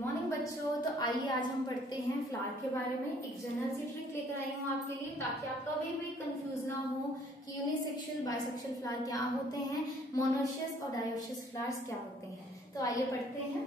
Morning बच्चों। तो आइए आज हम पढ़ते हैं फ्लावर के बारे में। एक जनरल सी ट्रिक लेकर आई हूँ आपके लिए, ताकि आप कभी भी कंफ्यूज ना हो कि यूनिसेक्सुअल बाइसेक्सुअल फ्लावर क्या होते हैं, मोनोशियस और डायोशियस फ्लावर्स क्या होते हैं। तो आइए पढ़ते हैं।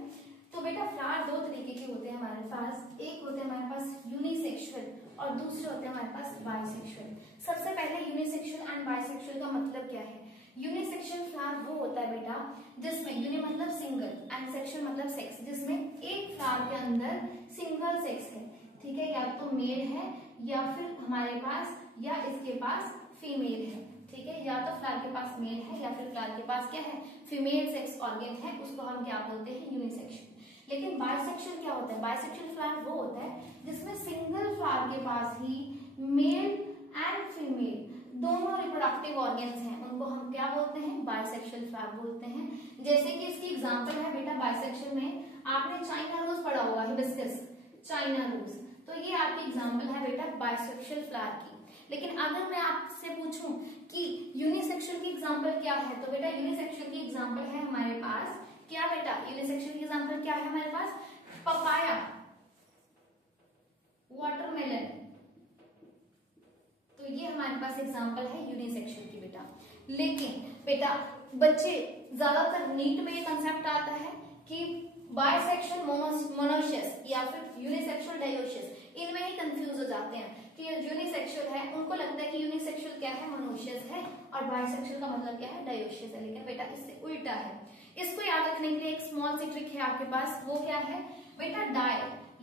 तो बेटा फ्लावर दो तरीके के होते हैं हमारे पास। एक होते हैं हमारे पास यूनिसेक्सुअल और दूसरे होते हैं हमारे पास बाइसेक्सुअल। सबसे पहले यूनिसेक्सुअल एंड बाइसेक्सुअल का मतलब क्या है। यूनिसेक्सुअल फ्लावर वो होता है बेटा जिसमें यूनि मतलब सिंगल एंड सेक्सुअल मतलब सेक्स, जिसमें एक फ्लावर के अंदर सिंगल सेक्स है, ठीक है, या तो मेल है या फिर हमारे पास या इसके पास फीमेल है, ठीक है, या तो फ्लावर के पास मेल है या फिर फ्लावर के पास क्या है, फीमेल सेक्स ऑर्गन है, उसको हम क्या बोलते हैं, यूनिसेक्सुअल। लेकिन बाइसेक्सुअल क्या होता है। बाइसेक्सुअल फ्लावर वो होता है जिसमें सिंगल फ्लावर के पास ही मेल एंड फीमेल दोनों रिप्रोडक्टिव ऑर्गन्स हैं, उनको हम क्या बोलते हैं, बाइसेक्सुअल फ्लावर बोलते हैं। जैसे कि इसकी एग्जांपल है बेटा बाइसेक्सुअल में आपने चाइना रोज पढ़ा होगा, हिबिस्कस चाइना रोज, तो ये आपकी एग्जांपल है बेटा बाइसेक्सुअल फ्लावर की। लेकिन अगर मैं आपसे पूछूं कि यूनिसेक्सुअल की एग्जांपल क्या है, तो बेटा यूनिसेक्सुअल की एग्जांपल है हमारे पास क्या बेटा, यूनिसेक्सुअल की एग्जांपल क्या है हमारे पास, पपाया, वाटरमेलन। तो ये हमारे पास एग्जांपल है यूनिसेक्सुअल की बेटा। लेकिन बेटा बच्चे ज्यादातर नीट में ये कंसेप्ट आता है कि बाइसेक्सुअल मोनोशियस या फिर यूनिसेक्सुअल डायोशियस, इनमें ही कंफ्यूज हो जाते हैं कि यूनिसेक्सुअल है, उनको लगता है कि यूनिसेक्सुअल क्या है, मोनोशियस है, और बाइसेक्सुअल का मतलब क्या है, डायोशियस है। लेकिन बेटा इससे उल्टा है। इसको याद रखने के लिए एक स्मॉल सी ट्रिक है आपके पास, वो क्या है बेटा, डाई।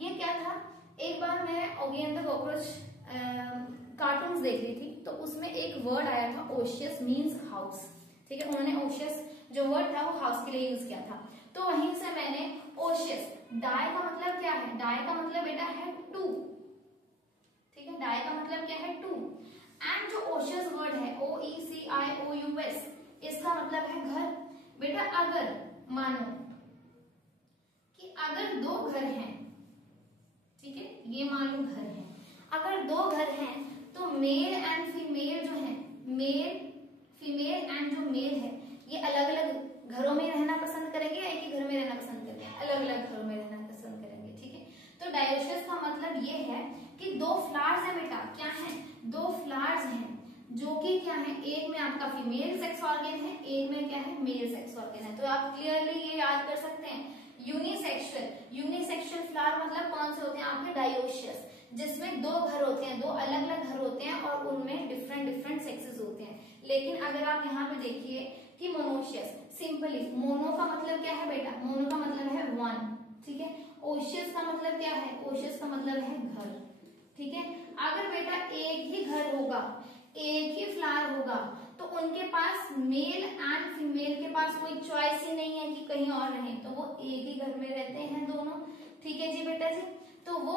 ये क्या था, एक बार मैं ओगी एंड द कॉकरोच कार्टून्स देख रही थी, तो उसमें एक वर्ड आया था ओशियस मीन्स हाउस, ठीक है, उन्होंने ओशियस जो वर्ड था वो हाउस के लिए यूज किया था। तो वहीं से मैंने ओशियस, डाई का मतलब क्या है, डाई का मतलब बेटा है टू, ठीक है, डाई का मतलब क्या है, टू। एंड जो ओशियस वर्ड है OECIOUS, इसका मतलब है घर। बेटा अगर मानो कि अगर दो घर हैं, ठीक है, ये मान लो घर है, अगर दो घर हैं तो मेल एंड फीमेल जो है, मेल फीमेल एंड जो मेल है ये अलग अलग घरों में रहना पसंद करेंगे या एक ही घर में रहना पसंद करेंगे, अलग अलग घरों में रहना पसंद करेंगे, ठीक है। तो डायोशियस का मतलब ये है कि दो फ्लावर्स है बेटा, क्या है, दो फ्लावर्स हैं जो कि क्या है, एक में आपका फीमेल सेक्स ऑर्गन है, एक में क्या है, मेल सेक्स ऑर्गन है। तो आप क्लियरली ये याद कर सकते हैं यूनिसेक्सुअल फ्लावर मतलब कौन से होते हैं आपके, डायोशियस, जिसमें दो घर होते हैं, दो अलग अलग घर होते हैं और उनमें डिफरेंट सेक्सेस होते हैं। लेकिन अगर आप यहाँ पे देखिए कि मोनोशियस, सिंपली मोनो का मतलब क्या है बेटा, मोनो का मतलब है वन, ठीक है, ओशियस का मतलब क्या है, ओशियस का मतलब है घर, ठीक है। अगर बेटा एक ही घर होगा, एक ही फ्लावर होगा, तो उनके पास मेल एंड फीमेल के पास कोई चॉइस ही नहीं है कि कहीं और रहें, तो वो एक ही घर में रहते हैं दोनों, ठीक है जी बेटा जी। तो वो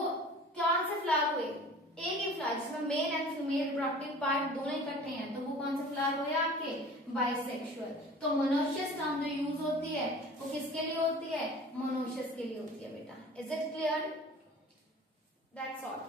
कौन से फ्लावर हुए, एक ही फ्लावर जिसमें male and female reproductive part दोनों इकट्ठे हैं, तो वो कौन से फ्लावर हुए आपके, बाइसेक्सुअल। तो मोनोशियस टर्म जो यूज होती है वो किसके लिए होती है, मोनोशियस के लिए होती है बेटा। Is it clear? That's all.